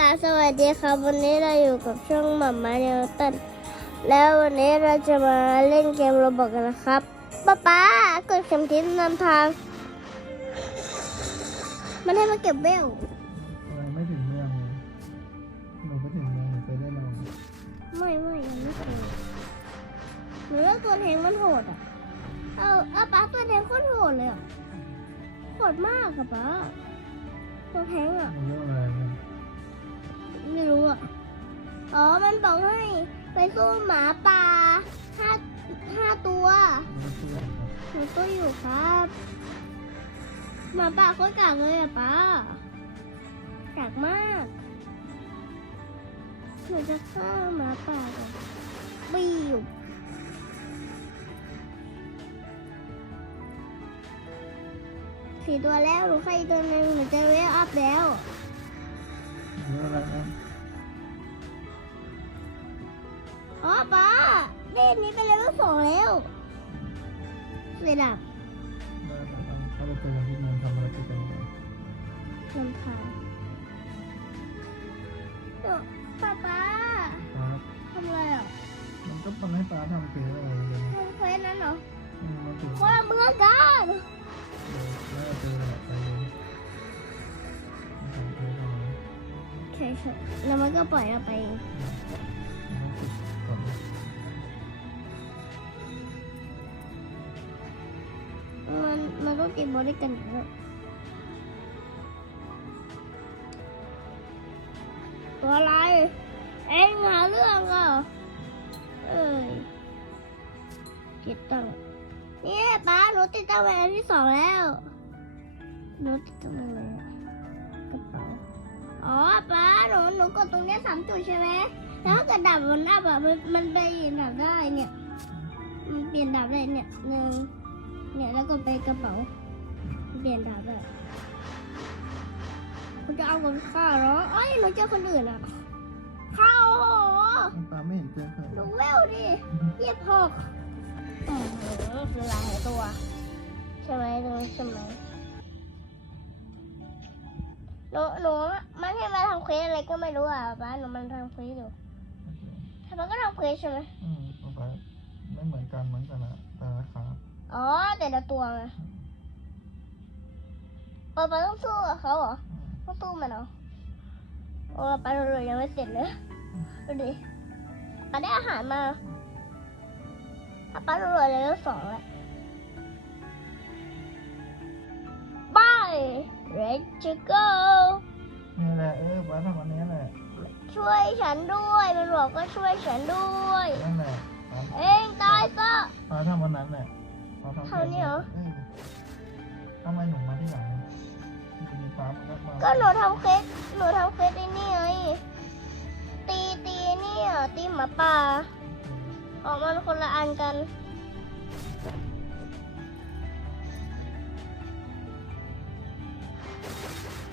กราบสวัสดีครับวันนี้เราอยู่กับช่องหม่ำมาเนลตันแล้ววันนี้เราจะมาเล่นเกมโรบอกกันนะครับป๊าป๊ากดเข็มทิศนำทาง มันให้มาเก็บเบลยังไม่ถึงเมืองเลยหนูไม่ถึงเมืองหนูเคยได้ลองไม่ไม่ยังไม่เคยหนูว่าตัวแทงมันโหดอะเอาเอาป๊าตัวแทงโคตรโหดเลยอะโหดมากอะป๊าตัวแทงอะมันเรื่องอะไรมัน ไม่รู้อะ อ๋อ มันบอกให้ไปสู้หมาป่าห้าห้าตัวหนูตัวอยู่ครับ หมาป่าโคตรกากเลยอะป้ากากมากหนูจะฆ่าหมาป่าก่อนบิวสี่ตัวแล้วหนูฆ่าอีกตัวหนึ่งหนูจะเวลอัพแล้ว อ๋อป้าเล่นนี้เป็นเลเวลสองแล้วเสร็จแล้วได้แล้วกันถ้าเราเจอกันที่เมืองทำอะไรกันกันไหมลำพานเดี๋ยวป้าป้าครับทำอะไรอะมันก็มันให้ป้าทำเกมอะไรเลยทำเควสนั้นเหรออืมมันถึงคนละเมืองกันเดี๋ยวน่าจะเจอแหละไปเลยมันทำเกมอนนะใช่ใช่แล้วมันก็ปล่อยเราไปองมั ต้องตีบอลด้วยกันอยู่แล้วตัวอะไร เอ็งหาเรื่องเหรอเอ้ยติดตั้งนี่ป้าหนูติดตั้งไว้อันที่สองแล้วหนูติดตั้งเลยกระเป๋าอ๋อป้าหนูหนูกดตรงนี้สามจุดใช่ไหมแล้วถ้าเกิดดับมันดับอะมันมันไปดับได้เนี่ย มันเปลี่ยนดับได้เนี่ยหนึ่งเนี่ยแล้วก็ไปกระเป๋า เปลี่ยนดับได้คุณจะเอาคนฆ่าเหรอเอ้ยหนูเจอคนอื่นอะเข้าโอ้โหป้าไม่เห็นเจอใครดูเวลดิเยียบหกอือหือคือหลายตัวใช่ไหมตรงนี้ใช่ไหมหนูหนูมันให้มาทำเควสอะไรก็ไม่รู้อะป้าหนูมันทำเควสอยู่แต่มันก็ทำเควสใช่ไหมอืมเอาไปไม่เหมือนกันเหมือนแต่ละแต่ละขาอ๋อแต่ละตัวไง ปาปาต้องสู้กับเขาเหรออืมต้องสู้มันเหรอ โอ้ปลาโรยยังไม่เสร็จเลยดูดิปลาได้อาหารมาปลาโรยเลยแล้วสองแล้วบาย ready to go นี่แหละเออป้าทำอันนี้แหละช่วยฉันด้วยมันบอกก็ช่วยฉันด้วยนั่นแหละป้าเองตายซะป้าทำวันนั้นแหละป้าทำเท่านี้เหรอเออทำไมหนูมาที่หลังอยู่ดีป้ามัน ก็หนูทำเควสหนูทำเควสไอ้นี่ไงตีตีเนี่ยตีหมาป่าออกมันคนละอันกัน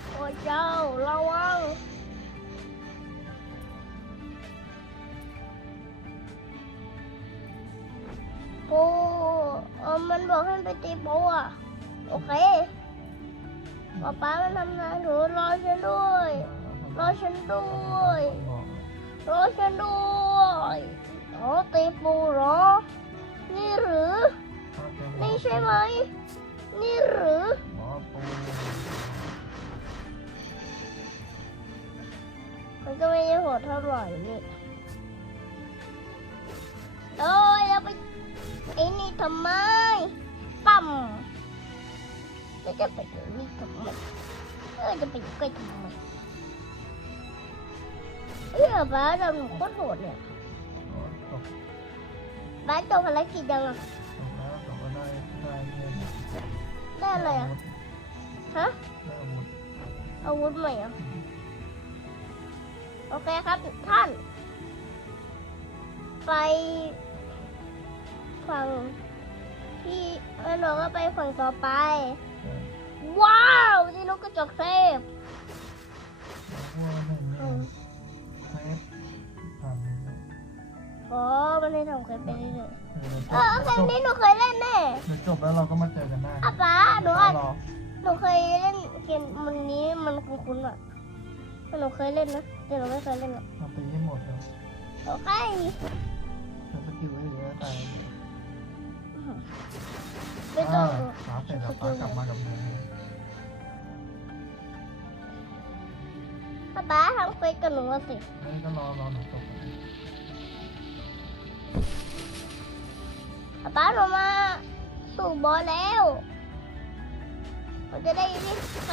โอ้เจ้าระวังปูเออมันบอกให้ไปตีปูอะ โอเค ป๊าป๊ามันทำงานหนูรอฉันด้วยรอฉันด้วยรอฉันด้วยอ๋อตีปูเหรอ นี่หรือนี่ใช่ไหม นี่หรือมันก็ไม่ได้โหดเท่าไหร่นี่เอ้ยแล้วไปไอ้นี่ทำไม ปั๊ม แล้วจะไปอยู่นี่ทำไมเออจะไปอยู่ใกล้ทำไมเออบ้าเราหนูโคตรโหดเนี่ยบ้าจบภารกิจยังอะตกแล้วตกก็ได้ได้เงินได้อะไรอะฮะอาวุธอาวุธใหม่อะโอเคครับท่าน ไปฝั่งที่เออหนูก็ไปฝั่งต่อไป ว้าวนี่นกกระจอกเทพพวกหนึ่งนี่เทปทำอ๋อมันให้ทำเคยไปเรื่อยๆเดี๋ยวเออเคยนี้หนูเคยเล่นแน่จบแล้วเราก็มาเจอกันได้อะป๊าหนูอะรอหนูเคยเล่นเกมมันนี้มันคุ้นๆอะหนูเคยเล่นนะแต่หนูไม่เคยเล่นหรอกเราตีให้หมดเลยโอเคเธอสกิลไว้เยอะตายไม่ต้องฟ้าเสร็จแล้วฟ้ากลับมากับเธอ ป้าป๊าทำเควสกับหนูอะสินี่ก็รอรอหนูตกป้าป๊าหนูมาสู่บอสแล้วเราจะได้รีบไป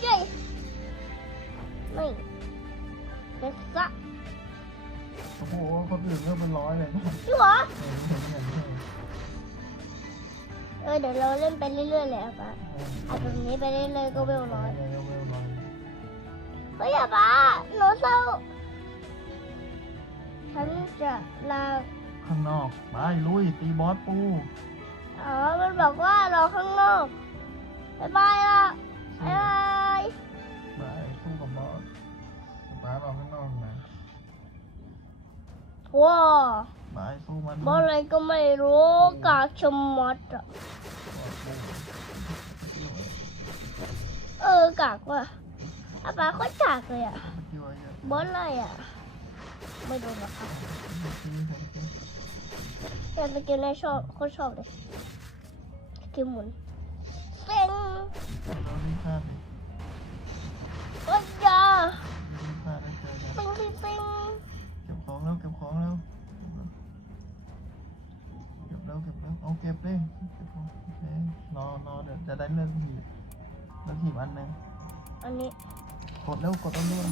เย้ไม่เด็ดซะโอ้โหคนอื่นเริ่มเป็นร้อยเลยนะจริงเหรอเออเห็นเห็นเห็นเออเดี๋ยวเราเล่นไปเรื่อยๆเลยอะป้าเอาแบบนี้ไปเรื่อยๆก็เวลร้อยเวลเวลร้อย เฮ้ยอย่าป้าหนูเศร้าฉันจะลาข้างนอกไปลุยตีบอสปู อ๋อ มันบอกว่ารอข้างนอกบายบายละบายบายไปสู้กับบอสป้าเราข้างนอกนะว้าไปสู้มันบอสอะไรก็ไม่รู้กากชะมัดอะเออกากว่ะ อาปาโคตรกากเลยอะบอสอะไรอะไม่รู้นะครับแต่สกิลในชอบโคตรชอบเลยสกิลหมุนเซ็งโอ้ยอยาเซ็งที่เซ็งเก็บของแล้วเก็บของแล้วเก็บแล้วเก็บแล้วเอาเก็บเลยเก็บของโอเครอรอเดี๋ยวจะได้เลือกหีบเลือกหีบอันหนึ่งอันนี้ก ดแล้วกดอันนู้น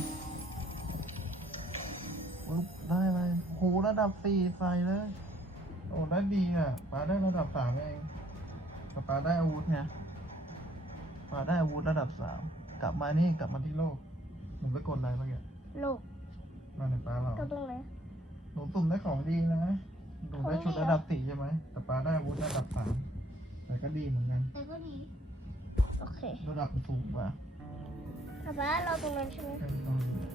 ปึ๊บได้เลยโหระดับสี่ใส่เลย โอ้ได้ดีอะป้าได้ระดับสามเองแต่ป้าได้อาวุธไงป้าได้อาวุธระดับสามกลับมานี่กลับมาที่โลกหนูไปกดอะไรเมื่อกี้ลูกมาในป้าเราก็ตรงไหนหนูสุ่มได้ของดีนะหนูได้ชุดระดับสี่ใช่ไหมแต่ป้าได้อาวุธระดับสามแต่ก็ดีเหมือนกันแต่ก็ดีโอเคระดับสูงกว่า อาป้าเราตรงนั้นใช่ไหมเป็นตรงนี้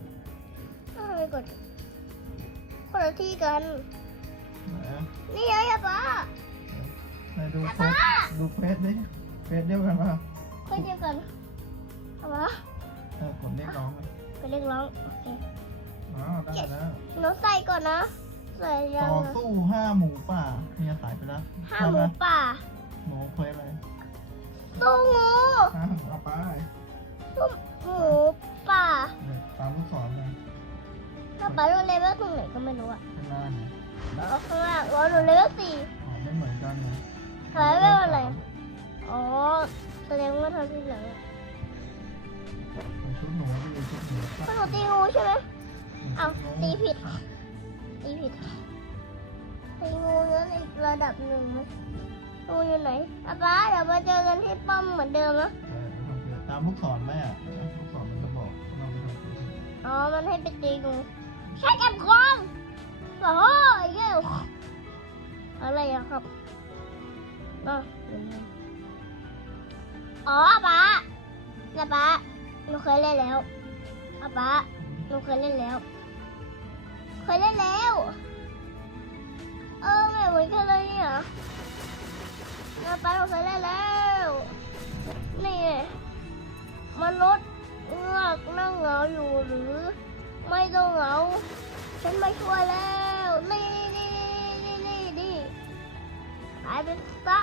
ทำไมกดคนละที่กันไหนอะนี่ไงอาป้าไหนดูอาเฟป้าซดูเฟซดิเฟซเดียวกันป่ะคนเดียวกันอาป้าเออกดเรียกน้องเลยไปเรียกร้อง โอเคอ๋อได้แล้วหนูใส่ก่อนนะใส่ยังต่อนะสู้ห้าหมูป่าเนี่ยสายไปแล้วห้าหมูป่าหมูเควสเลยสู้งูห้าหมูเอาไปสู้ หมูป่าเนี่ยตามลูกศรนะถ้าป้าโดนเลเวลตรงไหนก็ไม่รู้อะข้างล่างเนี่ยแล้วข้างล่างรอหนูเลเวลสี่อ๋อไม่เหมือนกันนะหายไปอะไร อ๋อแสดงว่าทำที่หลังอะเป็นชุดหนูดีชุดหนูเพราะหนูตีงูใช่ไหมเอาตีผิด ตีผิดตีงูนั้นอีกระดับหนึ่งไหมงูอยู่ไหนอาป้าเดี๋ยวมาเจอกันที่ป้อมเหมือนเดิมนะเออทำเควสตามลูกศรแม่ อ๋อ มันให้ไปตีงูใช่กับความโอ้โหเย้อะไรอะครับอ๋ออ๋ออาป้าอาป้าหนูเคยเล่นแล้วอาป้าหนูเคยเล่นแล้ว เคยเล่นแล้ว เออไม่เหมือนกันเลยเนี่ยอาป้าหนูเคยเล่นแล้ว นี่ไงมนุษย์ เงือกนั่งเหงาอยู่หรือ ไม่ต้องเหงา ฉันมาช่วยแล้ว นี่นี่นี่นี่นี่หายไปซะ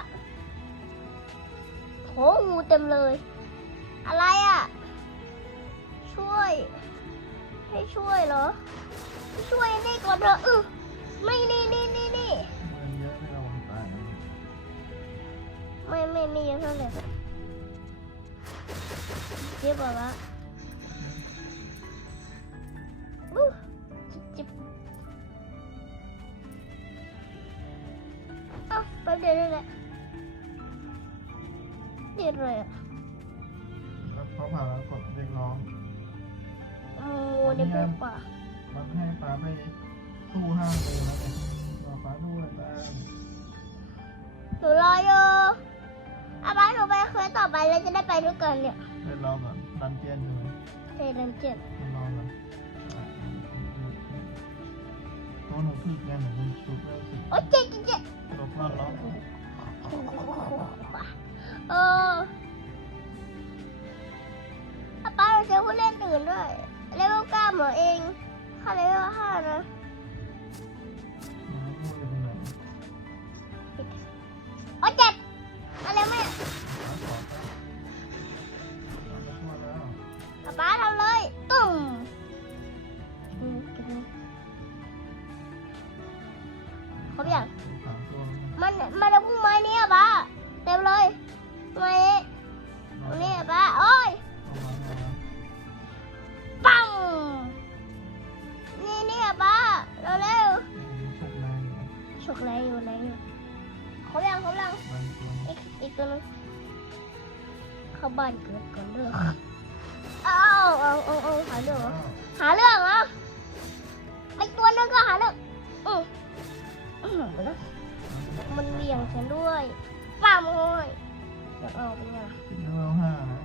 โหงูเต็มเลย อะไรอะ ช่วย ให้ช่วยเหรอ ช่วยนี่ก่อนเถอะอือไม่นี่นี่นี่นี่ไม่ไม่ไม่เยอะเท่าไหร่เจ็บปะ ด้ไปด้วยกันเนี่ยเดี๋ยวรอก่อนดันเจียนอยู่ไหมเทดันเจ็ดรอก่อนตัวหนูพึ่งแกหนูพึ่งชุบแล้วสิโอ๊ยเจ็ดเจ็ดเจ็ดหลบรอดล้อเอออาป้าเราเจอผู้เล่นตื่นด้วยเลเวลเก้าเหมือนเองค่าเลเวลห้านะ เข้าบ้านเกิดก่อนเด้อเอาเอาเอาเอาหาเรื่องเหรอหาเรื่องเหรออีกตัวนึงก็หาเรื่องอืออือแล้วมันเบี่ยงฉันด้วยป้าโมยอยากเอาเป็นไงล่ะขึ้นเลเวลห้านะ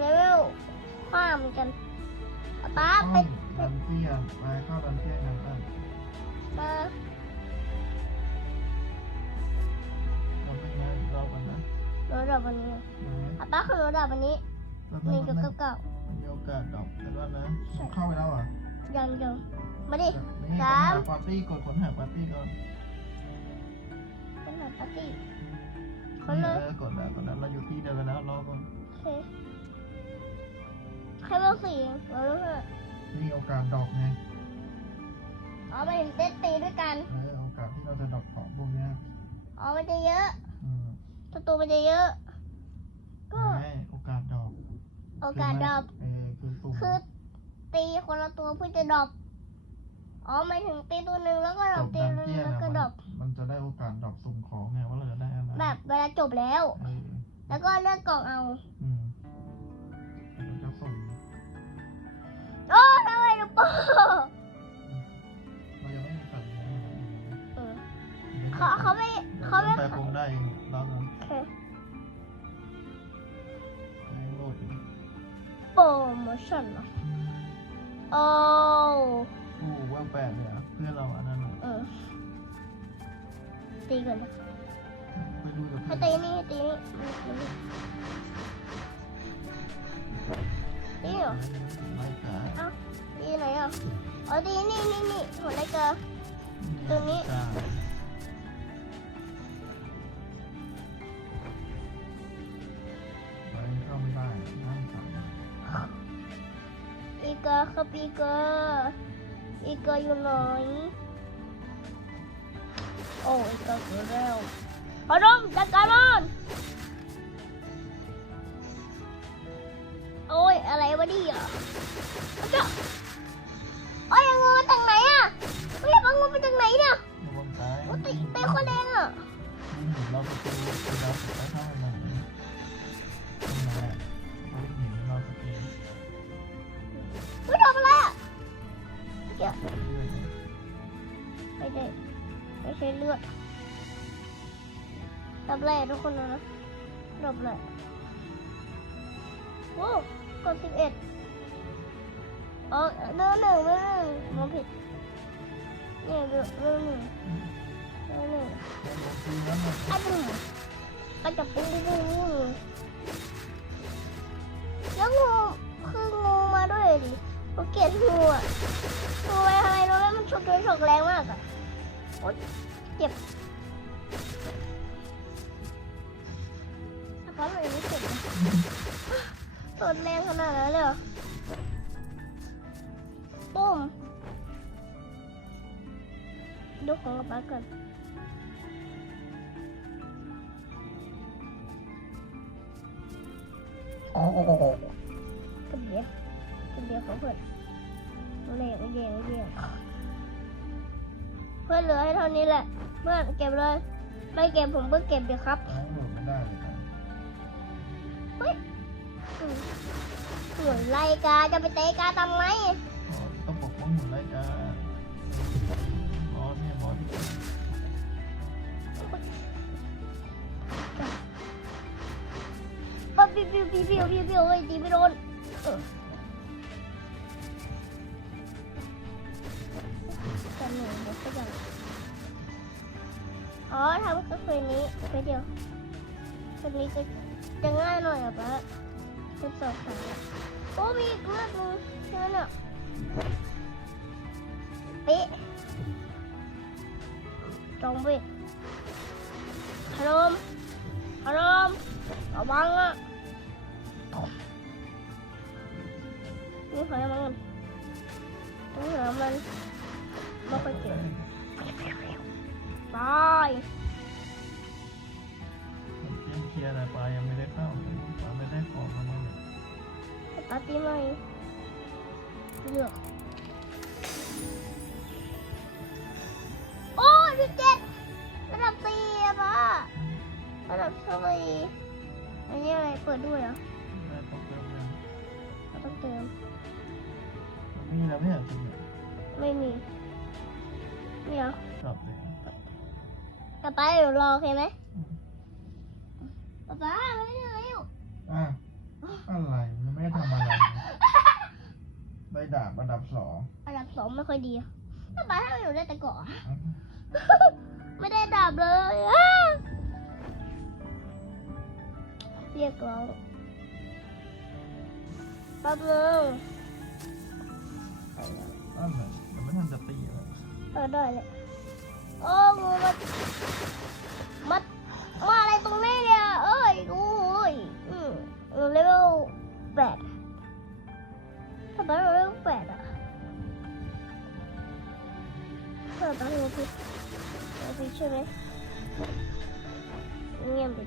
เลเวลห้าเหมือนกันป้าไปห้องดันเตี้ยมาเข้าดันเตี้ยกันกันมาเรา ดับวันนี้ไหนอะป้าคือโนดับวันนี้เราหนึ่งเป็จุดนเก้าเก้ามันมีโอกาสดรอปแต่ว่านะเข้าไปแล้วอะยังยังมาดิ นี่สาม ปาร์ตี้กดค้นหาปาร์ตี้ก่อนคนหาปาร์ตี้คนเลย ออกดแล้วกดแล้วเราอยู่ที่เดียวกันแล้วรอก่อนโอเคใครเบอร์สี่เรารู้เถอะนี่โอกาสดรอปไงอ๋อมาเห็นเต้นตีด้วยกัน เออโอกาสที่เราจะดรอปของพวกเนี้ยอ๋อมันจะเยอะอืมศัตรูมันจะเยอะ ก็ ไม่โอกาสดรอป โอกาสดรอปเออคือตุ่มคือตีคนละตัวเพื่อจะดรอปอ๋อหมายถึงตีตัวหนึ่งแล้วก็ดรจอปบตีดันตัวหนึเจี้งยนแล้วอะก็มันดรอปมันจะได้โอกาสดรอปสุ่มของไงว่าเราจะได้อะไรแบบเวลาจบแล้ว เออแล้วก็เลือกกล่องเอา อืมมันจะสุ่มโอ้ทำไมลูกโป่งเรายังไม่มีสัตว์เลี้ยงอะไรอยู่นะเออเขาเขาไม่เขาไม่ไปขาปรุงยได้เองรอก่อนโอเค โปรโมชั่นเหรอโอ้ผู้ว่าแปดเลยอะเพื่อนเราอันนั้นอะเออตีก่อนนะไปดูกับให้เพื่อนตีนี่ให้ตีนี่นี่เหรอรายการเอ้าตีไหนอะอ๋อตีนี่นี่นี่หัวไรเกอร์ตรงนี้รา กอร์ครับอีเกอร์อีเกอร์อยู่ไหนโอ้อีเกอร์เกิดแล้วพอดมจัดการมันโอ้ยอะไรวะดิอะเจ้าโอ้ยงูมาจากไหนอะไม่อยากเอางูมาจากไหนเนี่ยระวังตายโอ้ตีตีคนแดงอะนี่เห็นเราประตูประตูสุดท้ายเข้าไปไหน ดับแรกทุกคนนะดับแรกโอ้กดสิบเอ็ดอ๋อเรื่องหนึ่งเรื่องหนึ่งมองผิดเนี่ยเรื่องเรื่องหนึ่งเรื่องหนึ่งเราตีแล้วมันอันหนึ่งก็จะปุ้งปุ้งปุ้งปุ้งแล้วงูคืองูมาด้วยดิเขาเกลียดงูอะงูไปทำไมรู้ไหมมันฉกโดนฉกแรงมากอะโอ๊ยเจ็บ เพราะมันไม่เจ็บนะโดแรงขนาดนั้นเลยปุ้มดูของกระป๋าก่อนโอ้โหกระเบียกระเบียของเพื่อนเอาเลยเอาเย่เอาเย่เพื่อนเหลือให้เท่านี้แหละ เพื่อนเก็บเลย ไม่เก็บผมก็เก็บเดี๋ยวครับไม่ได้เลยครับ อืมหนุนไล่กาจะไปเตะกาทำไมอ๋อต้องปกป้องหุ่นรายกาบอสเนี่ยบอสปั๊บปิ้วปิ้วปิ้วปิ้วปิ้วปิ้วเฮ้ยตีไม่โดนเออจะหนูเดี๋ยวก็ยังอ๋อทำก็คืนนี้คืนเดียวคืนนี้จะ จะง่ายหน่อยอะปะเป็นสองสาโอ้มีอีกเลือดนึงนั่นอะเป๊ะจงเป๊ะขนมขนมระวังอะนี่หอยมันนี่หอยมันไม่ค่อยเก่งตาย เคลียร์แต่ปลายังไม่ได้เข้าเลยปลาไม่ได้ของมาเลยปาร์ตี้ใหมเลือกโอ้ที่เจ็ดระดับสี่อะป้าระดับสี่อันนี้อะไรเปิดด้วยเหรอได้ต้องเติมยังเราต้องเติมมีแล้วไม่อยากกินเนี่ยไม่มีนี่เหรอกลับเลยกลับไปเดี๋ยวรอโอเคไหม ป๊าป๊าไม่เหนื่อยอยู่อะอะไรยังไม่ได้ทำอะไรได้ดาบระดับสองระดับสองไม่ค่อยดีอะป๊าป๊าทำไมหนูได้แต่เกาะอะอะไม่ได้ดาบเลยอ้าเรียกร้องแป๊บนึงนั่นแหละยังไม่ทันจะตีเลยเออได้เลยโอ้งูมันมันมาอะไรตรงนี้ มหนูเลเวลแปดทำไมเราเลเวลแปดอะเปิดตั้งโนพิโนพิใช่ไหมเงียบดิ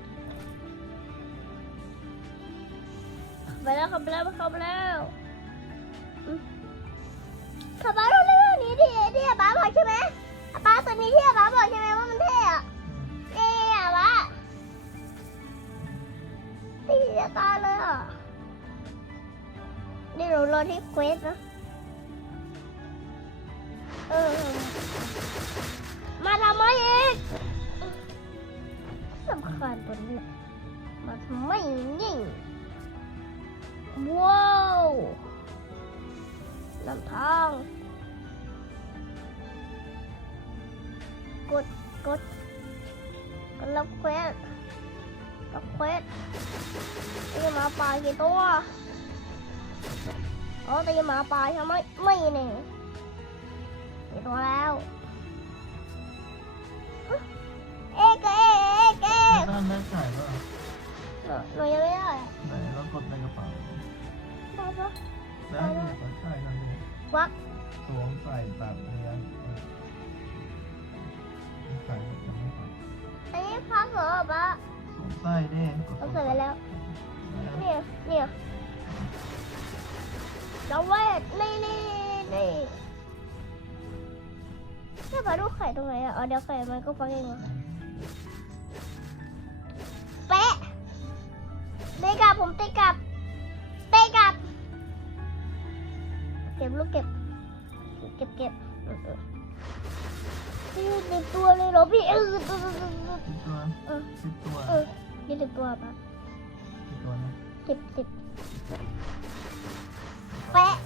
ไปแล้วเข้าไปแล้วเข้าไปแล้วขับบ้านเราเรื่องนี้ที่ที่อาบ้าบอกใช่ไหมอาบ้าตัวนี้ที่อาบ้าบอกใช่ไหมว่ามันเท่อะ ตีจะตายเลยอะนี่เรารอที่เควสนะ เออ มาทำไมอีกสำคัญตัวนี้มาทำไมยิ่งว้าวนำทางกดกดกดรับเควส รับเควสตีหมาป่ากี่ตัวอ๋อตีหมาป่าใช่ไหมไม่เนี่ยกี่ตัวแล้วฮะเอ๊ะเอ๊ะเอ๊ะเอ๊ะนั่นได้ไก่ป่ะหนูหนูยังไม่ได้อะไหนลองกดในกระเป๋าได้ปะได้เลยกดไก่กันเลยวักสวมใส่ตัดเลี้ยงเออใส่หมดยังไม่พออันนี้พักเหรอปะ สวมใส่ดิกดเราใส่ไปแล้ว เนี่ย เนี่ยเราเวทนี่นี่นี่ถ้าปลาลูกไข่ตรงไหนอะเอาเดี๋ยวไข่มันก็ฟังเองเหรอเป๊ะเตะกลับผมเตะกลับเตะกลับ เก็บลูกเก็บ เก็บเก็บเออเออพี่สิบตัวเลยเหรอพี่เออเออเออเออสิบตัว เออ สิบตัว เออ ยี่สิบตัวปะสิบตัวนะสิบสิบแปะ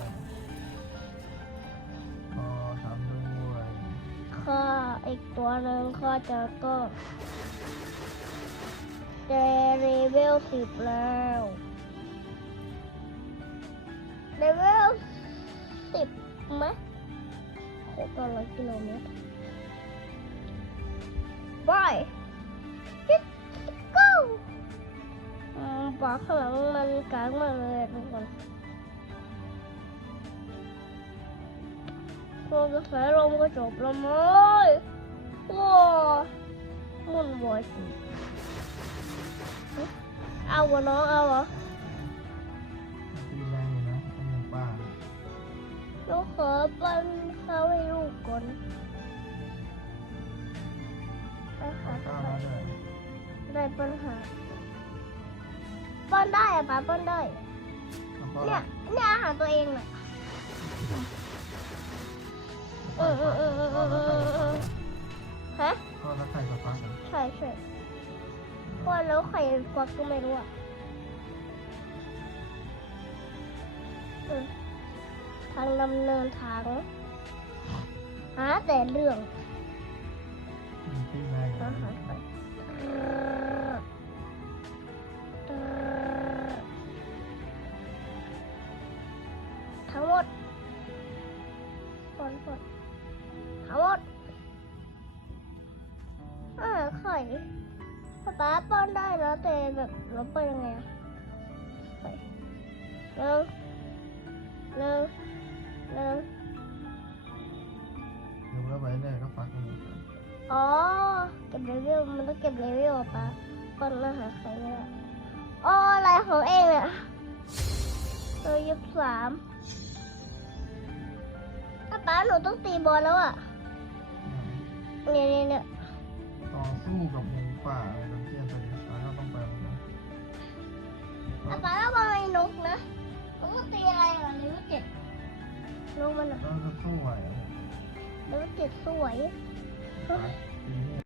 พอทำด้วยข้าอีกตัวหนึ่งข้าจะก็เจเลเวลสิบแล้วเลเวลสิบไหมหกร้อยกิโลเมตรไปจิ๊ ปากข้างหลังมันกลางมากเลยอะทุกคนพอกระแสลมก็จบแล้วมั้ยว้ามุ่นวายสิเอาวะน้องเอาวะตีแรงอยู่นะเป็นหมูป่าน้องขอปั้นข้าวให้ลูกก่อนไปหาก้าวมาด้วยได้ปัญหา ป้อนได้อะป้าป้อนได้แล้วก็เนี่ย เนี่ยอาหารตัวเองน่ะเออเออเออเออเออเออเออฮะก็แล้วไข่กับฟักกันใช่ใช่ป้อนแล้วไข่กวักก็ไม่รู้อะเออทางดำเนินทางหาแต่เรื่อง เร็วเร็วเร็วเดี๋ยวเราไปเนี่ยก็ฟักกันหมดเลยอ๋อเก็บเลเวลมันต้องเก็บเลเวลอะป้าป้อนอาหารไข่ไม่ได้อ๋ออะไรของเองเนี่ยเออยี่สิบสามถ้าป้าหนูต้องตีบอลแล้วอะเนี่ยเนี่ยเนี่ยต่อสู้กับหมูป่าอะไรต่างๆตอนนี้ฟ้าก็ต้องไปแล้วนะถ้าป้าระวังไอ้นกนะ นกมันตีอะไรเหรอเลเวลเจ็ดนกมันอะแล้วจะสู้ไหวเหรอเลเวลเจ็ดสวยฟ้าตีนี่